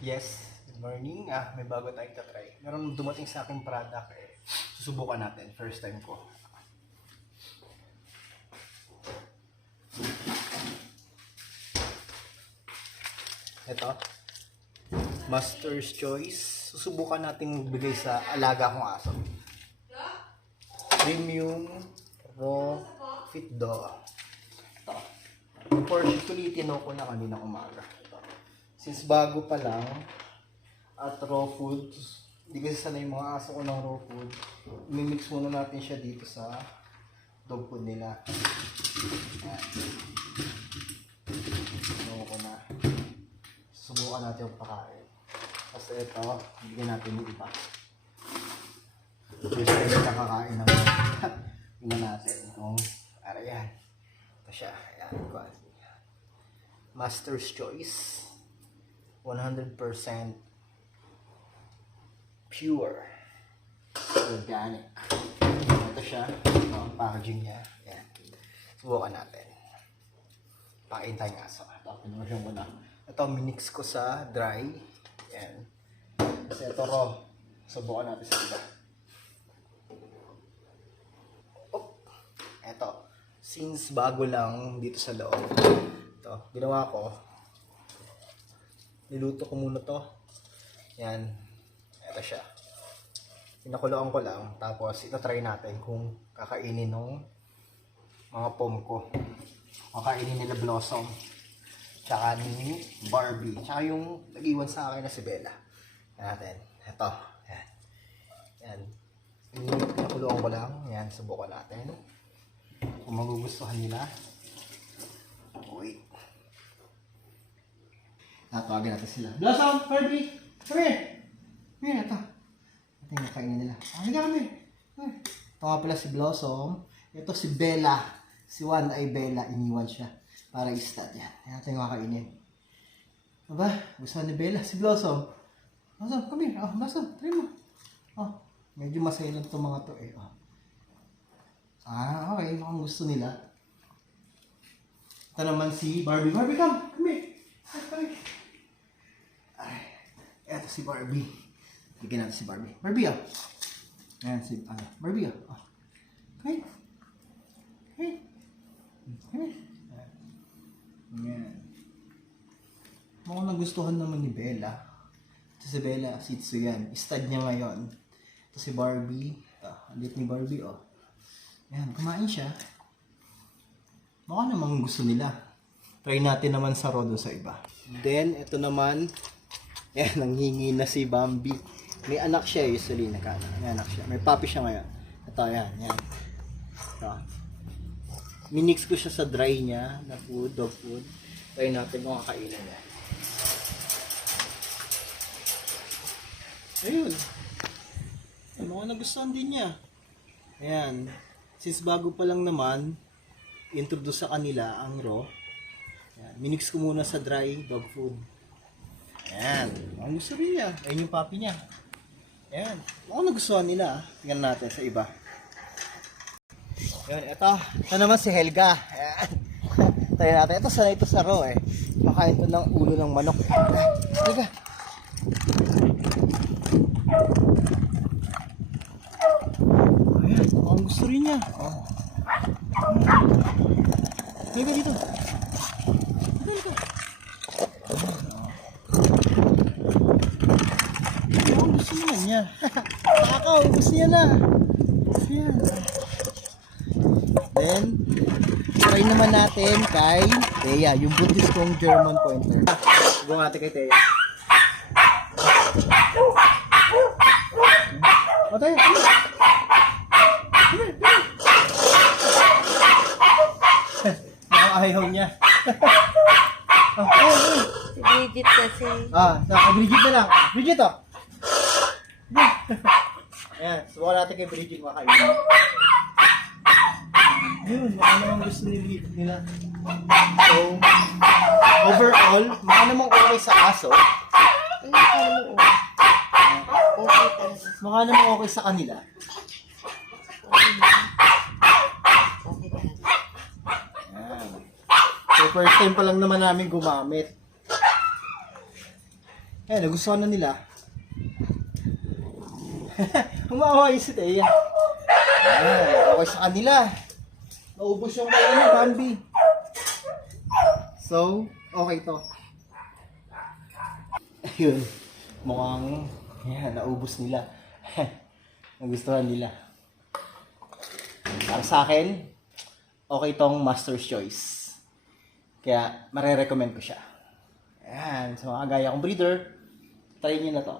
Yes, good morning. May bago tayong tatry. Meron dumating sa aking product susubukan natin. First time ko. Ito. Master's Choice. Susubukan natin magbigay sa alaga kong aso. Premium Raw Fit Dog. Ito. Unfortunately, tinoko na kanina umaga. Since bago pa lang at raw food, hindi kasi sanay yung mga aso ko ng raw food, imimix muna natin siya dito sa dog food nila. Ayan. Subukan ko na. Subukan natin yung pakain. Kasi ito, bigyan natin yung iba. Ito yung nakakain ng tingnan natin. Ayan. Ito siya. Ayan. Master's Choice. 100% pure organic. Ito siya. Ito ang packaging niya. Ayan. Subukan natin. Pakain tayong aso. Ito, pinurasyon ko na. Ito, minix ko sa dry. Ayan. Kasi ito raw. Subukan natin sa iba. Oh. Ito. Since bago lang dito sa loob. Ito, ginawa ko. Niluto ko muna to. Yan. Ito siya. Pinakuloan ko lang. Tapos, ito-try natin kung kakainin ng mga pom ko. Kakainin nila Blossom. Tsaka ni Barbie. Tsaka yung nag-iwan sa akin na si Bella. Yan natin. Ito. Yan. Yan. Pinakuloan ko lang. Yan. Subukan natin. Kung magugustuhan nila. Wait. Tatawagin natin sila. Blossom! Barbie! Come here! Come here, ito. Ito yung kainin nila. Halika kami! Ito nga pala si Blossom. Ito si Bella. Si Juan ay Bella. Iniwan siya. Para i-stat yan. Ito yung kakainin. Aba, gusto ni Bella. Si Blossom. Blossom, come here. Oh, Blossom, try mo. Oh, medyo masaya lang itong mga to eh. Oh. Okay. Mukhang gusto nila. Ito naman si Barbie. Barbie, come! Come here! Come here! Eto si Barbie. Bigyan natin si Barbie. Barbie, oh. Ayan si, Barbie, oh. Hey. Hey. Hey. Ayan. Mukhang nagustuhan naman ni Bella. Ito si Bella, Shih Tzu yan. Stud niya ngayon. Ito si Barbie. Alit ni Barbie, oh. Ayan, kumain siya. Mukhang namang gusto nila. Try natin naman sa rodo sa iba. Then, ito naman. Yan, nanghingi na si Bambi. May anak siya usually. May anak siya. May puppy siya ngayon. Ito, yan. Ito. Minix ko siya sa dry niya na food, dog food. Try natin kung kakainin niya. Ayun. Mukhang nagustuhan din niya. Ayan. Since bago pa lang naman, introduce sa kanila ang raw. Ayan. Minix ko muna sa dry dog food. Ayan. Ang gusto rin niya. Ayun yung puppy niya. Ayan. Mukhang nagustuhan nila. Tingnan natin sa iba. Ayan. Ito naman si Helga. Ayan. Tayo natin. Ito sanay ito sa raw eh. Makain ito ng ulo ng manok. Helga. Ayan. Mukhang gusto rin niya. Oh. Helga dito. Dito. Gusto naman niya. Gusto niya na. Ayan. Then, try naman natin kay Thea, yung buntis kong German Pointer. Subukan natin kay Thea. O tayo. Nakaayaw niya. Si Bridget kasi. Bridget na lang. Bridget, oh. Ayan, subukan natin kay Bridget makainin. Yun, baka naman gusto nila. So, overall, baka naman okay sa aso. Baka naman okay sa kanila. Ayan. So, first time pa lang naman namin gumamit. Ayan, nagustuhan na nila. Humawa yung si Thea. Ayan, okay sa kanila. Naubos yung kaya ni Bambi. So, okay to. Ayun. Mukhang, yan, naubos nila. Nagustuhan nila. Para sa akin, okay tong Master's Choice. Kaya, marerecommend ko siya. Ayan, sa mga gaya kong breeder, try nyo na to.